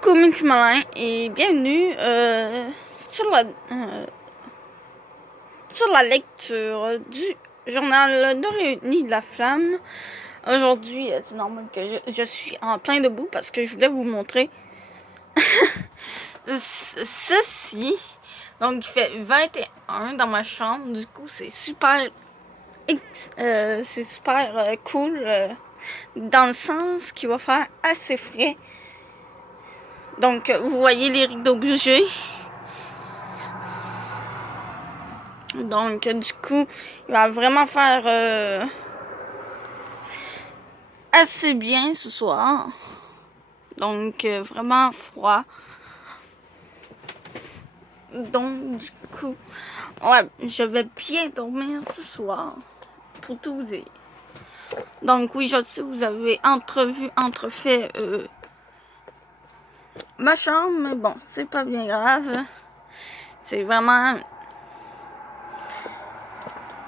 Coucou Minty Malin et bienvenue sur la lecture du journal de Réunis de la Flamme. Aujourd'hui, c'est normal que je suis en plein debout parce que je voulais vous montrer ceci. Donc, il fait 21 dans ma chambre. Du coup, c'est super cool dans le sens qu'il va faire assez frais. Donc, vous voyez les rideaux bougés. Donc, du coup, il va vraiment faire assez bien ce soir. Donc, vraiment froid. Donc, du coup, ouais, je vais bien dormir ce soir. Pour tout vous dire. Donc, oui, je sais, vous avez entrefait ma chambre, mais bon, c'est pas bien grave. C'est vraiment...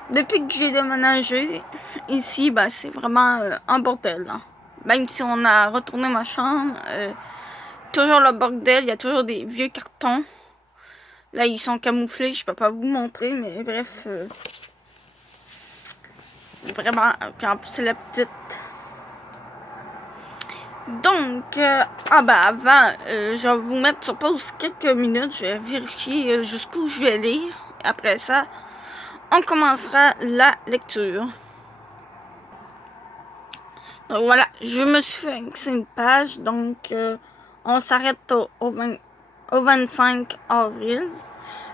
Depuis que j'ai déménagé ici, ben, c'est vraiment un bordel. Hein. Même si on a retourné ma chambre, toujours le bordel, il y a toujours des vieux cartons. Là, ils sont camouflés, je peux pas vous montrer, mais bref. Vraiment, puis en plus, c'est la petite. Donc, avant, je vais vous mettre sur pause quelques minutes. Je vais vérifier jusqu'où je vais lire. Après ça, on commencera la lecture. Donc voilà, je me suis fixé une page. Donc, on s'arrête au 25 avril.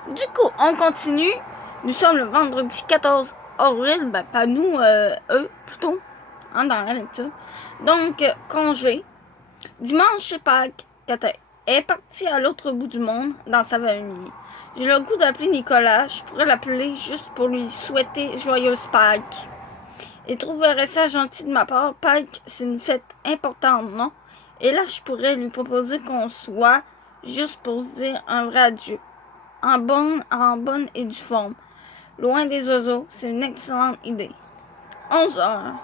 Du coup, on continue. Nous sommes le vendredi 14 avril. Ben, pas nous, eux, plutôt. Hein, dans la lecture. Donc, congé. Dimanche, c'est Pâques. Kata est parti à l'autre bout du monde, dans sa famille. J'ai le goût d'appeler Nicolas. Je pourrais l'appeler juste pour lui souhaiter joyeuse Pâques. Il trouverait ça gentil de ma part. Pâques, c'est une fête importante, non? Et là, je pourrais lui proposer qu'on soit juste pour se dire un vrai adieu. En bonne et due forme. Loin des oiseaux, c'est une excellente idée. 11 heures.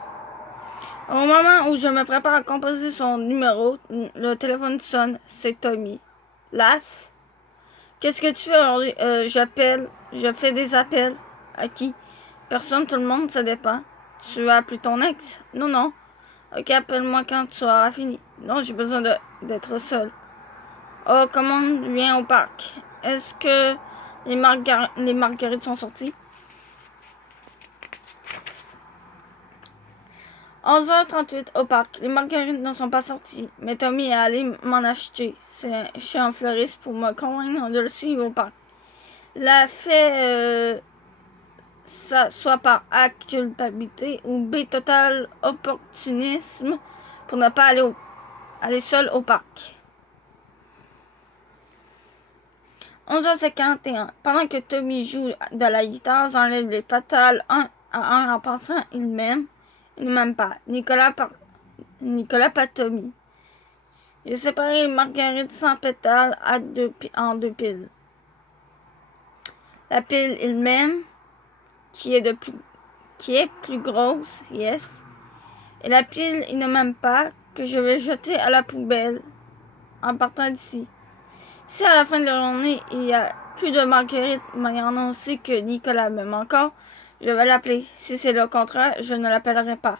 Au moment où je me prépare à composer son numéro, le téléphone sonne, c'est Tommy. Laf, qu'est-ce que tu fais aujourd'hui? Je fais des appels. À qui? Personne, tout le monde, ça dépend. Tu veux appeler ton ex? Non. Ok, appelle-moi quand tu auras fini. Non, j'ai besoin d'être seul. Oh, commande, viens au parc. Est-ce que les marguerites sont sorties? 11h38 au parc. Les marguerites ne sont pas sorties, mais Tommy est allé m'en acheter. C'est chez un fleuriste pour me convaincre de le suivre au parc. Il a fait ça soit par A, culpabilité, ou B, total opportunisme pour ne pas aller seul au parc. 11h51. Pendant que Tommy joue de la guitare, j'enlève les pétales un à un en pensant il m'aime. Il ne m'aime pas. Nicolas pas Tommy. J'ai séparé les marguerites sans pétales en deux piles. La pile il m'aime, qui est plus grosse, yes. Et la pile il ne m'aime pas, que je vais jeter à la poubelle en partant d'ici. Si à la fin de la journée, il y a plus de marguerites m'ayant annoncé que Nicolas m'aime encore, je vais l'appeler. Si c'est le contraire, je ne l'appellerai pas.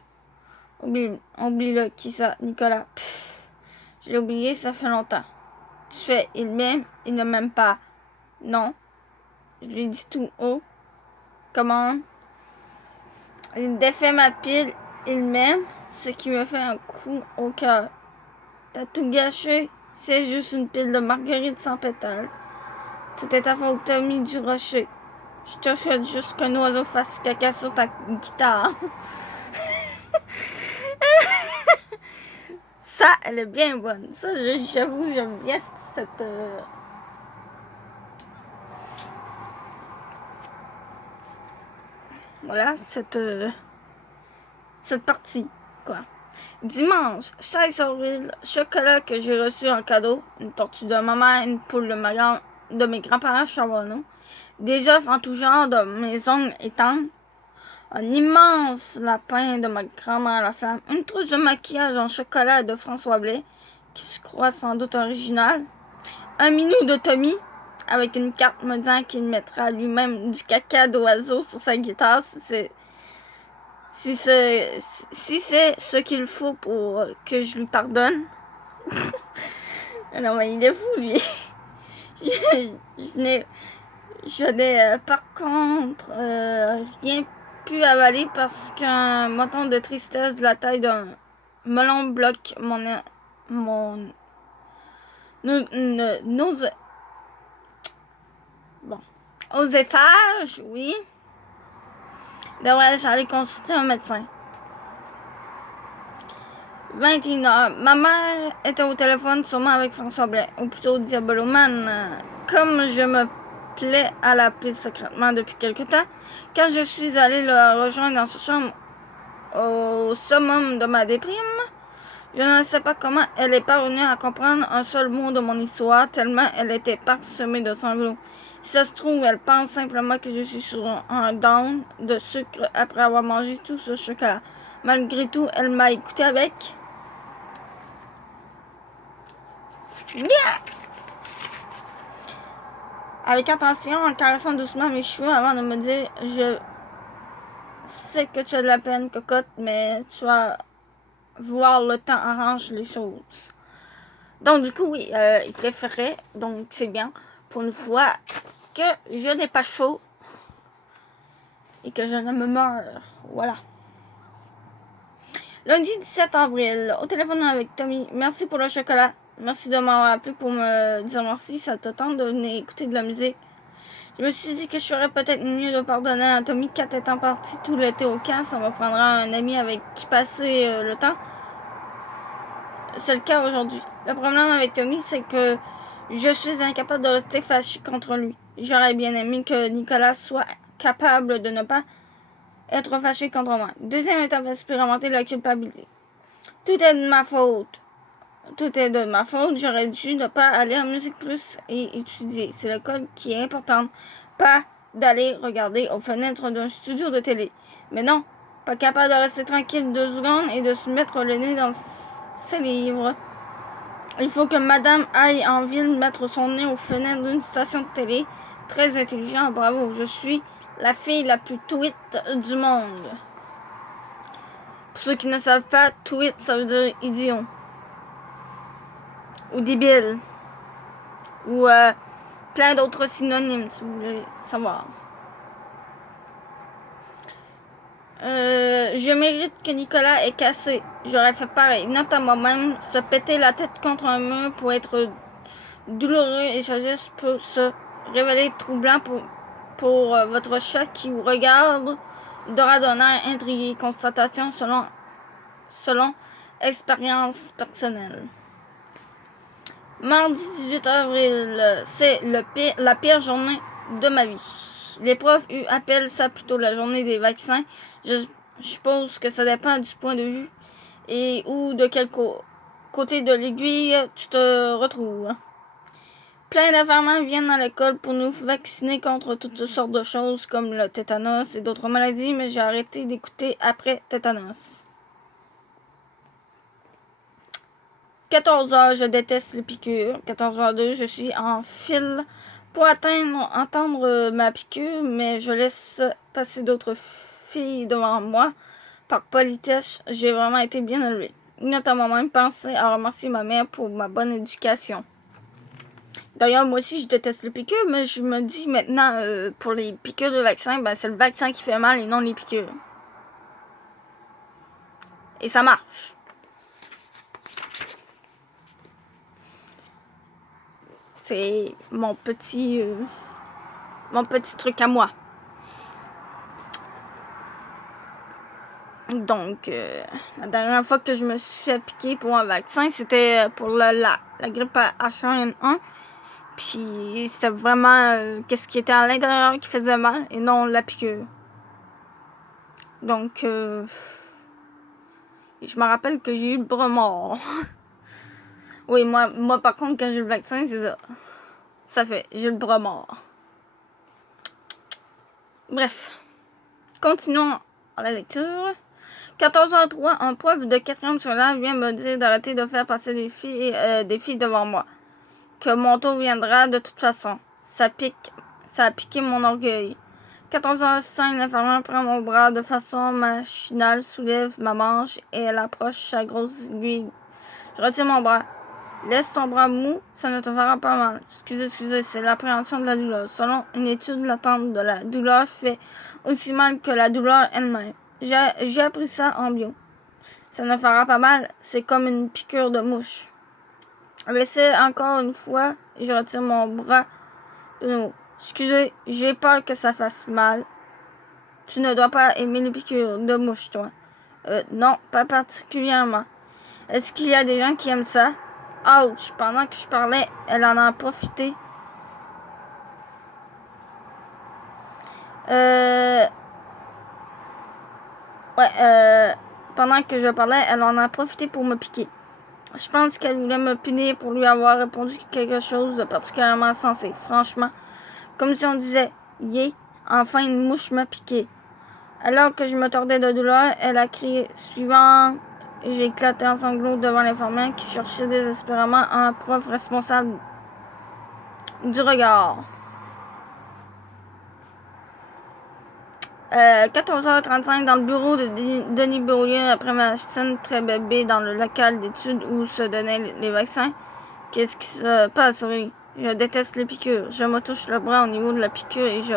Oublie-le, qui ça, Nicolas? Pff, je l'ai oublié, ça fait longtemps. Tu fais, il m'aime, il ne m'aime pas. Non. Je lui dis tout haut. Commande. Il défait ma pile, il m'aime, ce qui me fait un coup au cœur. T'as tout gâché, c'est juste une pile de marguerites sans pétales. Tout est ta faute, Tommy du Rocher. Je te souhaite juste qu'un oiseau fasse caca sur ta guitare. Ça, elle est bien bonne. Ça, j'avoue, j'aime bien cette... Voilà, cette partie, quoi. Dimanche, 16 avril, chocolat que j'ai reçu en cadeau, une tortue de maman, une poule de mes grands-parents Charbonneau, des œufs en tout genre de mes ongles et tantes, un immense lapin de ma grand-mère La Flamme, une trousse de maquillage en chocolat de François Blais, qui se croit sans doute original. Un minou de Tommy, avec une carte me disant qu'il mettra lui-même du caca d'oiseau sur sa guitare si c'est ce qu'il faut pour que je lui pardonne. Non mais il est fou lui. Je n'ai par contre rien pu avaler parce qu'un menton de tristesse de la taille d'un melon bloque mon oséphage, oui. Devrais-je aller consulter un médecin? 21h. Ma mère était au téléphone, sûrement avec François Blais, ou plutôt Diaboloman. Comme je me plais à l'appeler secrètement depuis quelque temps, quand je suis allée le rejoindre dans sa chambre au summum de ma déprime, je ne sais pas comment elle est parvenue à comprendre un seul mot de mon histoire, tellement elle était parsemée de sanglots. Si ça se trouve, elle pense simplement que je suis sur un down de sucre après avoir mangé tout ce chocolat. Malgré tout, elle m'a écouté avec... Yeah! Avec attention, en caressant doucement mes cheveux avant de me dire « Je sais que tu as de la peine, cocotte, mais tu vas voir le temps arrange les choses. » Donc du coup, oui, il fait frais, donc c'est bien pour une fois que je n'ai pas chaud et que je ne me meurs. Voilà. Lundi 17 avril, au téléphone avec Tommy. Merci pour le chocolat. Merci de m'avoir appelé pour me dire merci. Ça te tente de venir écouter de la musique. Je me suis dit que je ferais peut-être mieux de pardonner à Tommy. Kat étant parti tout l'été au camp, ça me prendra un ami avec qui passer le temps. C'est le cas aujourd'hui. Le problème avec Tommy, c'est que je suis incapable de rester fâché contre lui. J'aurais bien aimé que Nicolas soit capable de ne pas être fâché contre moi. Deuxième étape, expérimenter la culpabilité. Tout est de ma faute. Tout est de ma faute. J'aurais dû ne pas aller en Musique Plus et étudier. C'est l'école qui est importante. Pas d'aller regarder aux fenêtres d'un studio de télé. Mais non, pas capable de rester tranquille 2 secondes et de se mettre le nez dans ses livres. Il faut que madame aille en ville mettre son nez aux fenêtres d'une station de télé. Très intelligent, bravo. Je suis la fille la plus tweet du monde. Pour ceux qui ne savent pas, tweet, ça veut dire idiot. Ou débile. Ou plein d'autres synonymes, si vous voulez savoir. Je mérite que Nicolas ait cassé. J'aurais fait pareil. Note à moi-même, se péter la tête contre un mur pour être douloureux et ce geste peut se révéler troublant pour votre chat qui vous regarde d'aura d'un air intrigué. Constatation selon expérience personnelle. Mardi 18 avril, c'est la pire journée de ma vie. Les profs appellent ça plutôt la journée des vaccins. Je suppose que ça dépend du point de vue et ou de quel côté de l'aiguille tu te retrouves. Plein d'enfants viennent à l'école pour nous vacciner contre toutes sortes de choses comme le tétanos et d'autres maladies, mais j'ai arrêté d'écouter après tétanos. 14h, je déteste les piqûres. 14h02, je suis en file pour entendre ma piqûre, mais je laisse passer d'autres filles devant moi. Par politesse, j'ai vraiment été bien élevée. Notamment même pensé à remercier ma mère pour ma bonne éducation. D'ailleurs, moi aussi, je déteste les piqûres, mais je me dis maintenant, pour les piqûres de vaccin, ben, c'est le vaccin qui fait mal et non les piqûres. Et ça marche. C'est mon petit truc à moi. Donc, la dernière fois que je me suis fait piquer pour un vaccin, c'était pour la grippe H1N1. Puis, c'était vraiment qu'est-ce qui était à l'intérieur qui faisait mal et non la piqûre. Donc, je me rappelle que j'ai eu le bras mort. Oui, moi par contre, quand j'ai le vaccin, c'est ça. Ça fait, j'ai le bras mort. Bref. Continuons la lecture. 14h03, un prof de 4e secondaire vient me dire d'arrêter de faire passer des filles devant moi. Que mon tour viendra de toute façon. Ça a piqué mon orgueil. 14h05, l'infirmière prend mon bras de façon machinale, soulève ma manche et elle approche sa grosse aiguille. Je retire mon bras. Laisse ton bras mou, ça ne te fera pas mal. Excusez, c'est l'appréhension de la douleur. Selon une étude, l'attente de la douleur fait aussi mal que la douleur elle-même. J'ai appris ça en bio. Ça ne fera pas mal, c'est comme une piqûre de mouche. Laissez encore une fois et je retire mon bras de nouveau. Excusez, j'ai peur que ça fasse mal. Tu ne dois pas aimer les piqûres de mouche, toi. Non, pas particulièrement. Est-ce qu'il y a des gens qui aiment ça? Ouch! Pendant que je parlais, elle en a profité. Pendant que je parlais, elle en a profité pour me piquer. Je pense qu'elle voulait me punir pour lui avoir répondu quelque chose de particulièrement sensé. Franchement, comme si on disait « Yeah, enfin une mouche m'a piqué ». Alors que je me tordais de douleur, elle a crié « Suivante ». J'ai éclaté en sanglots devant l'infirmière qui cherchait désespérément un prof responsable du regard. 14h35 dans le bureau de Denis Beaulieu après ma scène très bébé dans le local d'études où se donnaient les vaccins. Qu'est-ce qui se passe, oui? Je déteste les piqûres. Je me touche le bras au niveau de la piqûre et je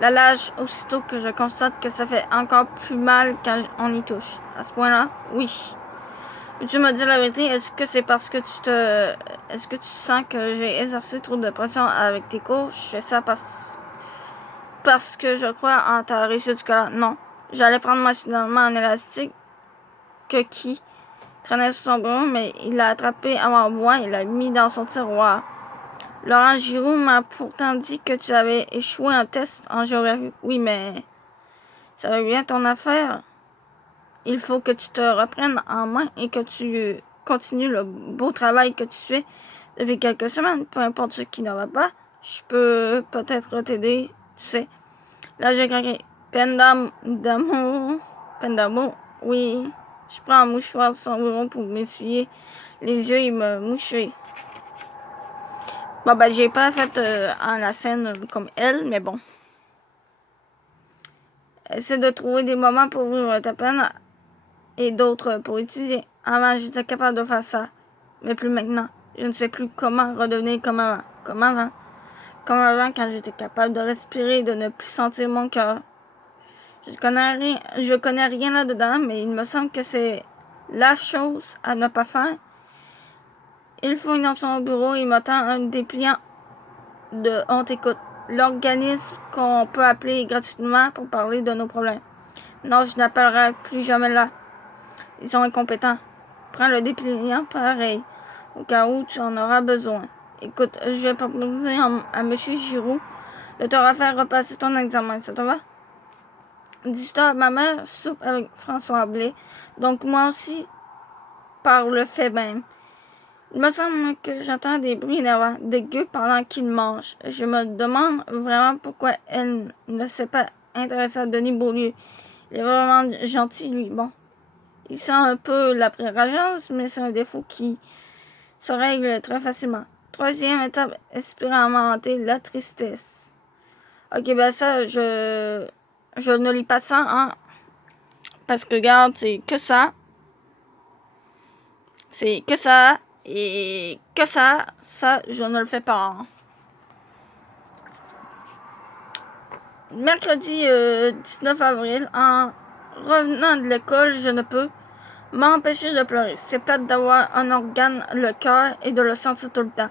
la lâche aussitôt que je constate que ça fait encore plus mal quand on y touche. À ce point-là, oui. Tu me dis la vérité, est-ce que c'est parce que est-ce que tu sens que j'ai exercé trop de pression avec tes cours? Je fais ça parce que je crois en ta réussite scolaire. Non. J'allais prendre machinalement un élastique qui traînait sous son bras, mais il l'a attrapé avant moi et l'a mis dans son tiroir. Laurent Giroux m'a pourtant dit que tu avais échoué un test en géographie. Oui, mais ça va bien ton affaire. Il faut que tu te reprennes en main et que tu continues le beau travail que tu fais depuis quelques semaines. Peu importe ce qui ne va pas, je peux peut-être t'aider, tu sais. Là, j'ai craqué. Peine d'amour, oui. Je prends un mouchoir sans bureau pour m'essuyer les yeux et me moucher. Bon, ben, j'ai pas fait en la scène comme elle, mais bon. Essaie de trouver des moments pour ouvrir ta peine et d'autres pour étudier. Avant, j'étais capable de faire ça, mais plus maintenant. Je ne sais plus comment redevenir comme avant. Comme avant, quand j'étais capable de respirer et de ne plus sentir mon cœur. Je connais rien là-dedans, mais il me semble que c'est la chose à ne pas faire. Il faut dans son bureau et m'attend un dépliant de On t'écoute, l'organisme qu'on peut appeler gratuitement pour parler de nos problèmes. Non, je n'appellerai plus jamais là. Ils sont incompétents. Prends le dépliant pareil, au cas où tu en auras besoin. Écoute, je vais proposer à M. Giroux de te refaire repasser ton examen. Ça te va? 18h, ma mère soupe avec François Blais, donc moi aussi, par le fait même. Il me semble que j'entends des bruits énervants, dégueux pendant qu'il mange. Je me demande vraiment pourquoi elle ne s'est pas intéressée à Denis Beaulieu. Il est vraiment gentil, lui. Bon, il sent un peu la pré-ragence, mais c'est un défaut qui se règle très facilement. 3e étape, expérimenter la tristesse. Ok, ben ça, je ne lis pas ça, hein. Parce que, regarde, c'est que ça. C'est que ça. Et que ça, je ne le fais pas. Hein. Mercredi 19 avril, en revenant de l'école, je ne peux m'empêcher de pleurer. C'est plate d'avoir un organe, le cœur, et de le sentir tout le temps.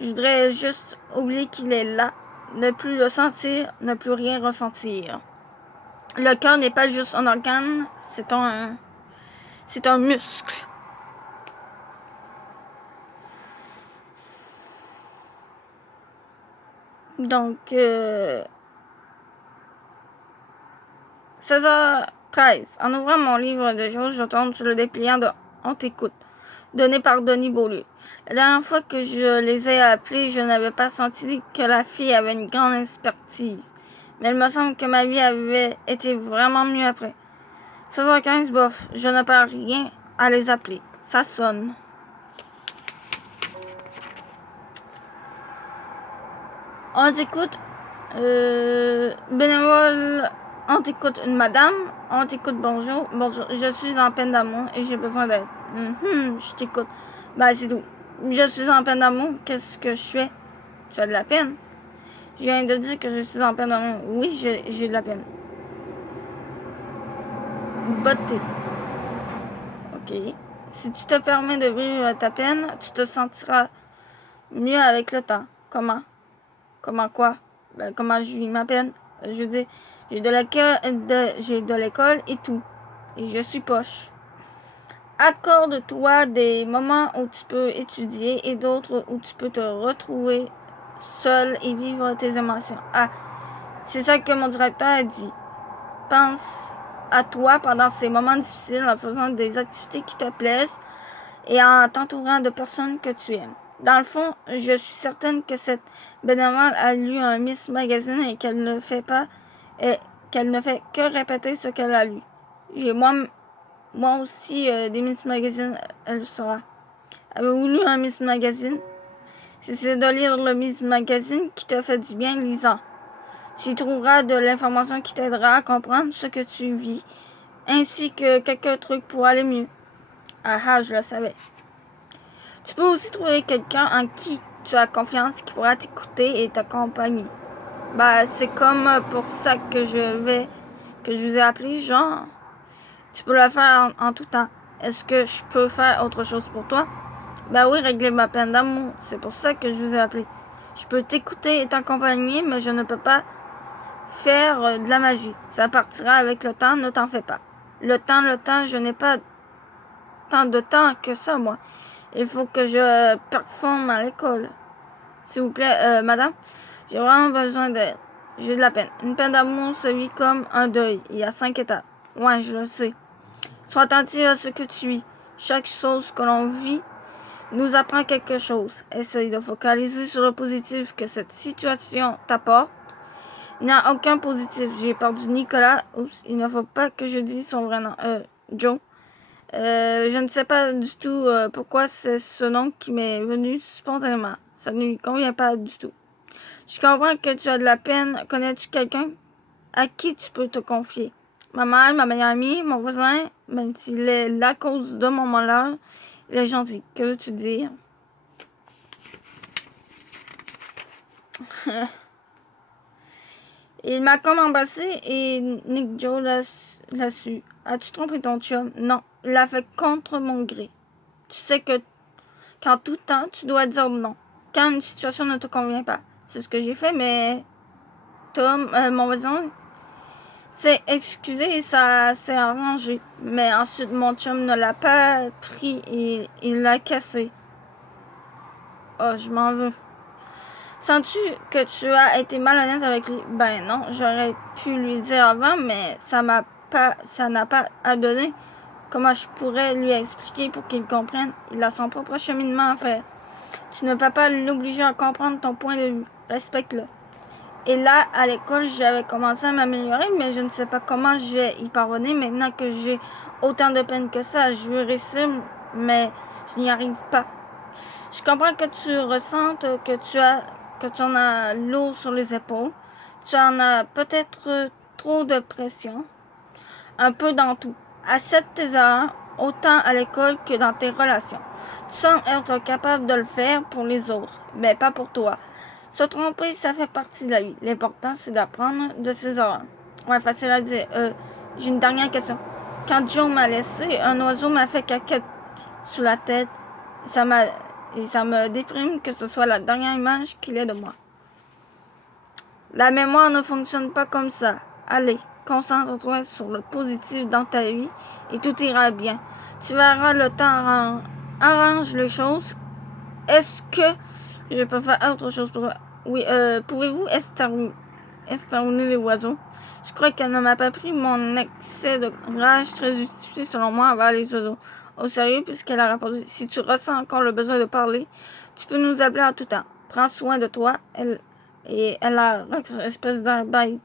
Je voudrais juste oublier qu'il est là, ne plus le sentir, ne plus rien ressentir. Le cœur n'est pas juste un organe, c'est un muscle. Donc, 16h13. En ouvrant mon livre de jour, je tombe sur le dépliant de On t'écoute, donné par Denis Beaulieu. La dernière fois que je les ai appelés, je n'avais pas senti que la fille avait une grande expertise. Mais il me semble que ma vie avait été vraiment mieux après. 16h15, bof, je ne perds rien à les appeler. Ça sonne. On t'écoute, bénévole, on t'écoute une madame, on t'écoute bonjour, bonjour, je suis en peine d'amour et j'ai besoin d'aide. Je t'écoute. Ben c'est tout. Je suis en peine d'amour, qu'est-ce que je fais? Tu as de la peine? Je viens de dire que je suis en peine d'amour. Oui, j'ai de la peine. Botter. Ok. Si tu te permets de vivre ta peine, tu te sentiras mieux avec le temps. Comment? Comment quoi? Ben, comment je vis ma peine? Je veux dire, j'ai de l'école et tout. Et je suis poche. Accorde-toi des moments où tu peux étudier et d'autres où tu peux te retrouver seul et vivre tes émotions. Ah, c'est ça que mon directeur a dit. Pense à toi pendant ces moments difficiles en faisant des activités qui te plaisent et en t'entourant de personnes que tu aimes. Dans le fond, je suis certaine que cette bénévole a lu un Miss Magazine et qu'elle ne fait que répéter ce qu'elle a lu. J'ai moi aussi des Miss Magazine, elle le saura. Avez-vous lu un Miss Magazine? Si c'est de lire le Miss Magazine qui te fait du bien, lisant. Tu y trouveras de l'information qui t'aidera à comprendre ce que tu vis, ainsi que quelques trucs pour aller mieux. Ah, je le savais. Tu peux aussi trouver quelqu'un en qui tu as confiance qui pourra t'écouter et t'accompagner. Bah, c'est comme pour ça que je vous ai appelé, genre, tu peux le faire en tout temps. Est-ce que je peux faire autre chose pour toi? Ben oui, régler ma peine d'amour. C'est pour ça que je vous ai appelé. Je peux t'écouter et t'accompagner, mais je ne peux pas faire de la magie. Ça partira avec le temps, ne t'en fais pas. Le temps, je n'ai pas tant de temps que ça, moi. Il faut que je performe à l'école. S'il vous plaît, madame, j'ai vraiment besoin d'aide. J'ai de la peine. Une peine d'amour se vit comme un deuil. Il y a 5 étapes. Ouais, je le sais. Sois attentif à ce que tu vis. Chaque chose que l'on vit nous apprend quelque chose. Essaye de focaliser sur le positif que cette situation t'apporte. Il n'y a aucun positif. J'ai perdu Nicolas. Oups, il ne faut pas que je dise son vrai nom. Joe. Je ne sais pas du tout pourquoi c'est ce nom qui m'est venu spontanément. Ça ne lui convient pas du tout. Je comprends que tu as de la peine. Connais-tu quelqu'un à qui tu peux te confier? Ma mère, ma meilleure amie, mon voisin, même s'il est la cause de mon malheur, il est gentil. Que veux-tu dire? Il m'a comme embrassé et Nick Joe l'a su. As-tu trompé ton chum? Non, il l'a fait contre mon gré. Tu sais que qu'en tout temps, tu dois dire non. Quand une situation ne te convient pas. C'est ce que j'ai fait, mais Tom, mon voisin, s'est excusé et ça s'est arrangé. Mais ensuite, mon chum ne l'a pas pris et il l'a cassé. Oh, je m'en veux. Sens-tu que tu as été malhonnête avec lui? Ben non, j'aurais pu lui dire avant, mais ça n'a pas à donner. Comment je pourrais lui expliquer pour qu'il comprenne? Il a son propre cheminement à faire. Tu ne peux pas l'obliger à comprendre ton point de vue. Respecte-le. Et là, à l'école, j'avais commencé à m'améliorer, mais je ne sais pas comment je vais y parvenir maintenant que j'ai autant de peine que ça. Je veux réussir, mais je n'y arrive pas. Je comprends que tu ressentes que tu en as lourd sur les épaules. Tu en as peut-être trop de pression. Un peu dans tout. Accepte tes erreurs, autant à l'école que dans tes relations. Tu sens être capable de le faire pour les autres, mais pas pour toi. Se tromper, ça fait partie de la vie. L'important, c'est d'apprendre de ses erreurs. Ouais, facile à dire. J'ai une dernière question. Quand Joe m'a laissé, un oiseau m'a fait caquette sous la tête. Ça me déprime que ce soit la dernière image qu'il ait de moi. La mémoire ne fonctionne pas comme ça. Allez, concentre-toi sur le positif dans ta vie et tout ira bien. Tu verras, le temps arrange les choses. Est-ce que je peux faire autre chose pour toi? Oui, pouvez-vous exterminer les oiseaux? Je crois qu'elle ne m'a pas pris mon excès de rage très justifié selon moi envers les oiseaux au sérieux puisqu'elle a répondu. Si tu ressens encore le besoin de parler, tu peux nous appeler en tout temps. Prends soin de toi. Elle a une espèce d'air bête.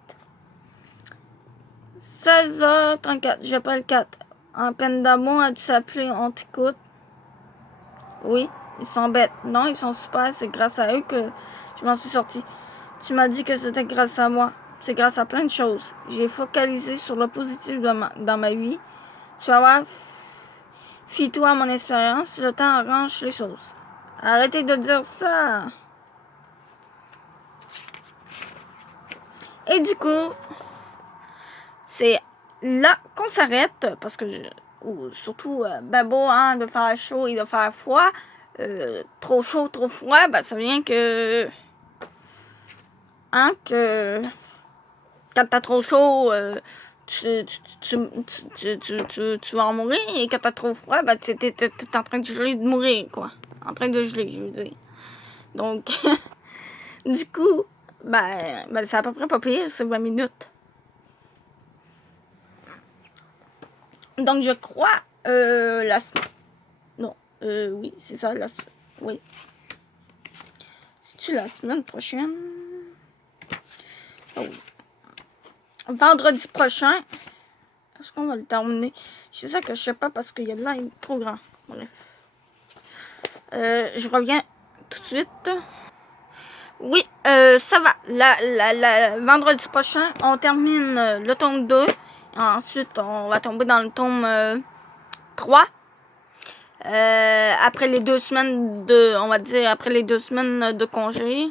16h34, j'appelle 4. En peine d'amour, as-tu s'appeler, on t'écoute. Oui, ils sont bêtes. Non, ils sont super, c'est grâce à eux que je m'en suis sortie. Tu m'as dit que c'était grâce à moi. C'est grâce à plein de choses. J'ai focalisé sur le positif dans ma vie. Tu vas voir, fie-toi à mon expérience, le temps arrange les choses. Arrêtez de dire ça. Et du coup, c'est là qu'on s'arrête parce que surtout ben beau hein, de faire chaud et de faire froid, trop chaud, trop froid, ben ça vient que quand t'as trop chaud, tu vas en mourir, et quand t'as trop froid, ben t'es en train de geler, de mourir, quoi. En train de geler, je veux dire. Donc, du coup, ben c'est à peu près pas pire, c'est 20 minutes. Donc, je crois, oui, c'est ça, oui. C'est-tu la semaine prochaine? Oh. Vendredi prochain. Est-ce qu'on va le terminer? C'est ça que je sais pas parce qu'il y a de l'air trop grand. Bref. Je reviens tout de suite. Oui, ça va. Vendredi prochain, on termine le tome 2. Ensuite, on va tomber dans le tome 3. Après les 2 semaines après les 2 semaines de congé.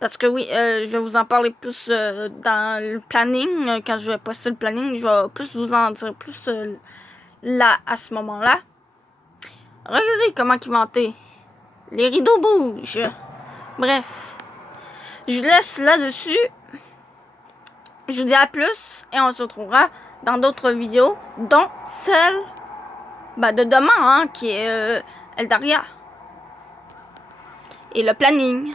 Parce que oui, je vais vous en parler plus dans le planning. Quand je vais poster le planning, je vais plus vous en dire plus là, à ce moment-là. Regardez comment il mentait. Les rideaux bougent. Bref. Je laisse là-dessus. Je vous dis à plus. Et on se retrouvera dans d'autres vidéos. Dont celle de demain, hein, qui est Eldaria. Et le planning.